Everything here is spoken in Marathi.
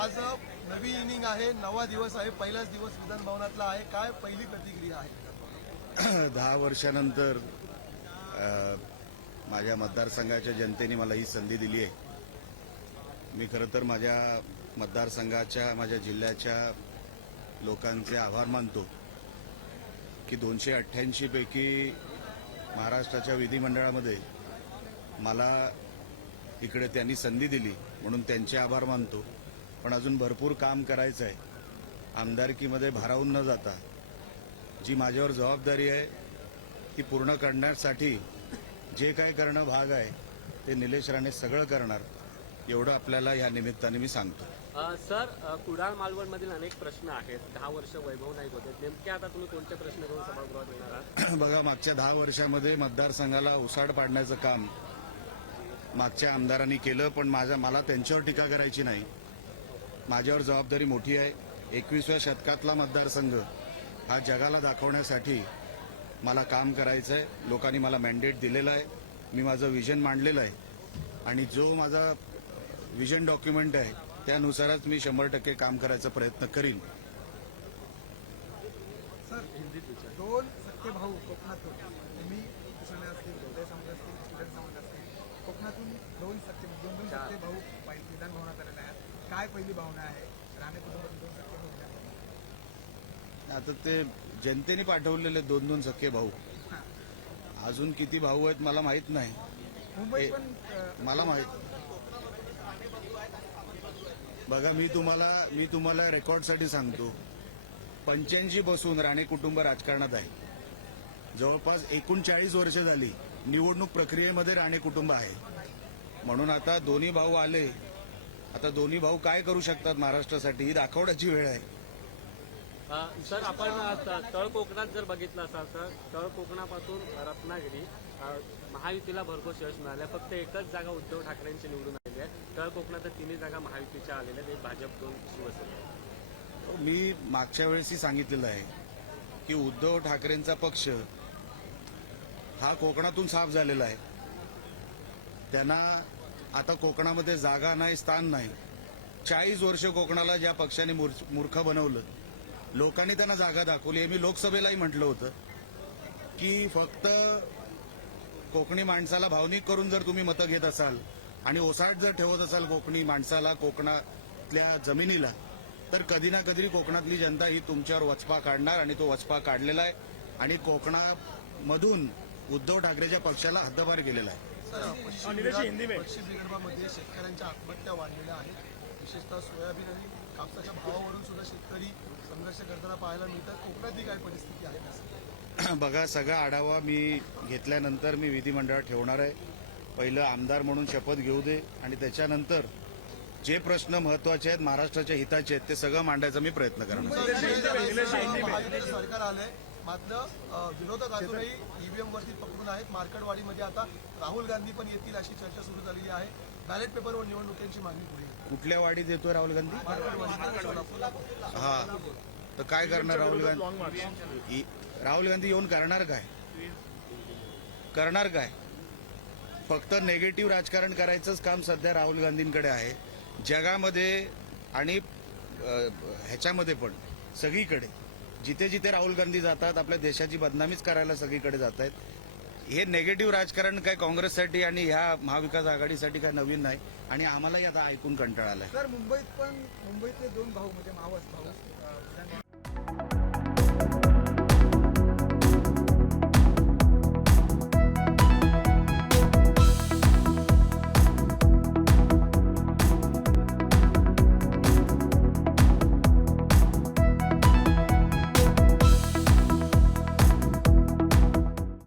आज नवी इनिंग आहे, नवा दिवस आहे, पहिलाच दिवस विधान भवनातला आहे. काय पहिली प्रतिक्रिया आहे? 10 वर्षानंतर माझ्या मतदारसंघाच्या जनतेने मला ही संधी दिली आहे. मी खरं तर माझ्या मतदारसंघाच्या, माझ्या जिल्ह्याच्या लोकांचे आभार मानतो की 288 पैकी महाराष्ट्राच्या विधिमंडळामध्ये मला इकडे त्यांनी संधी दिली, म्हणून त्यांचे आभार मानतो. पण अजून भरपूर काम करायचं आहे. आमदारकीमध्ये भारावून न जाता जी माझ्यावर जबाबदारी आहे ती पूर्ण करण्यासाठी जे काय करणं भाग आहे ते निलेश राणे सगळं करणार, एवढं आपल्याला या निमित्ताने मी सांगतो. सर, कुडाळ मालवणमधील अनेक प्रश्न आहेत. 10 वर्ष वैभव नाईक होते, नेमके आता तुम्ही कोणते प्रश्न घेऊन सभागृहात येणार आहात? बघा, मागच्या 10 वर्षामध्ये मतदारसंघाला उसाड पाडण्याचं काम मागच्या आमदारांनी केलं, पण मला त्यांच्यावर टीका करायची नाही. माझ्यावर जबाबदारी मोठी आहे. 21व्या शतकातला मतदारसंघ हा जगाला दाखवण्यासाठी मला काम करायचं आहे. लोकांनी मला मॅन्डेट दिलेलं आहे. मी माझं विजन मांडलेलं आहे आणि जो माझा विजन डॉक्युमेंट आहे त्यानुसारच मी 100% काम करायचा प्रयत्न करीन. सर, दोन सख्खे भाऊ कोकणातून, तुम्ही किसने असतील, उदय सामंत असतील, किरण सामंत असतील, कोकणातून दोन सख्खे भाऊ विधान भवनात आलेले आहेत. काय पहिली भावना आहे? राणे कुटुंबातील दोन सख्खे भाऊ. आता ते जनतेने पाठवलेले 2-2 सख्खे भाऊ. अजून किती भाऊ आहेत मला माहित नाही. मुंबईत पण मला माहित. बघा, मी तुम्हाला रेकॉर्डसाठी सांगतो, 85 पासून राणे कुटुंब राजकारणात आहे. जवळपास 39 वर्ष झाली निवडणूक प्रक्रियेमध्ये राणे कुटुंब आहे. म्हणून आता दोन्ही भाऊ आले. आता दोन्ही भाऊ काय करू शकतात महाराष्ट्रासाठी ही दाखवण्याची वेळ आहे. सर, आपण तळ कोकणात जर बघितलं असाल तर तळ कोकणापासून रत्नागिरी महायुतीला भरघोस यश मिळालं. फक्त एकच जागा उद्धव ठाकरेंची निवडून आलेली आहे. तळ कोकणात 3 जागा महायुतीच्या आलेल्या आहेत, एक भाजप, 2 शिवसेना. मी मागच्या वेळेसही सांगितलेलं आहे की उद्धव ठाकरेंचा पक्ष हा कोकणातून साफ झालेला आहे. त्यांना आता कोकणामध्ये जागा नाही, स्थान नाही. 40 वर्ष कोकणाला ज्या पक्षाने मूर्ख बनवलं, लोकांनी त्यांना जागा दाखवली. मी लोकसभेलाही म्हटलं होतं की फक्त कोकणी माणसाला भावनिक करून जर तुम्ही मतं घेत असाल आणि ओसाड जर ठेवत असाल कोकणी माणसाला, कोकणातल्या जमिनीला, तर कधी ना कधी कोकणातली जनता ही तुमच्यावर वचपा काढणार आणि तो वचपा काढलेला आहे आणि कोकणामधून उद्धव ठाकरेच्या पक्षाला हद्दपार केलेला आहे. पश्चिम विदर्भामध्ये शेतकऱ्यांच्या आत्महत्या वाढलेल्या आहेत. विशेषतः सोयाबीन आणि कापसाच्या भावावरून सुद्धा शेतकरी संघर्ष करताना पाहायला मिळतात. कोकणातली काय परिस्थिती आहे? बघा, सगळा आढावा मी घेतल्यानंतर मी विधिमंडळात ठेवणार आहे. पहिलं आमदार म्हणून शपथ घेऊ दे आणि त्याच्यानंतर जे प्रश्न महत्वाचे आहेत, महाराष्ट्राच्या हिताचे आहेत, ते सगळं मांडायचा मी प्रयत्न करणार. सरकार आलंय, मात्र विरोधक अजूनही ईव्हीएम वरती पकडून आहेत. मार्कडवाडीमध्ये आता राहुल गांधी पण येतील अशी चर्चा सुरू झालेली आहे. बॅलेट पेपरवर निवडणुकीची मागणी पुढे. कुठल्या वाडीत येतोय राहुल गांधी? हा, तर काय करणार राहुल गांधी? राहुल गांधी येऊन करणार काय? फक्त नेगेटिव्ह राजकारण करायचंच काम सध्या राहुल गांधींकडे आहे. जगामध्ये आणि ह्याच्यामध्ये पण सगळीकडे जिथे जिथे राहुल गांधी जातात, आपल्या देशाची बदनामीच करायला सगळीकडे जात आहेत. हे नेगेटिव्ह राजकारण काय काँग्रेससाठी आणि ह्या महाविकास आघाडीसाठी काय नवीन नाही आणि आम्हालाही आता ऐकून कंटाळा आलाय. सर, मुंबईतले 2 भाऊ म्हणजे मावस भाऊ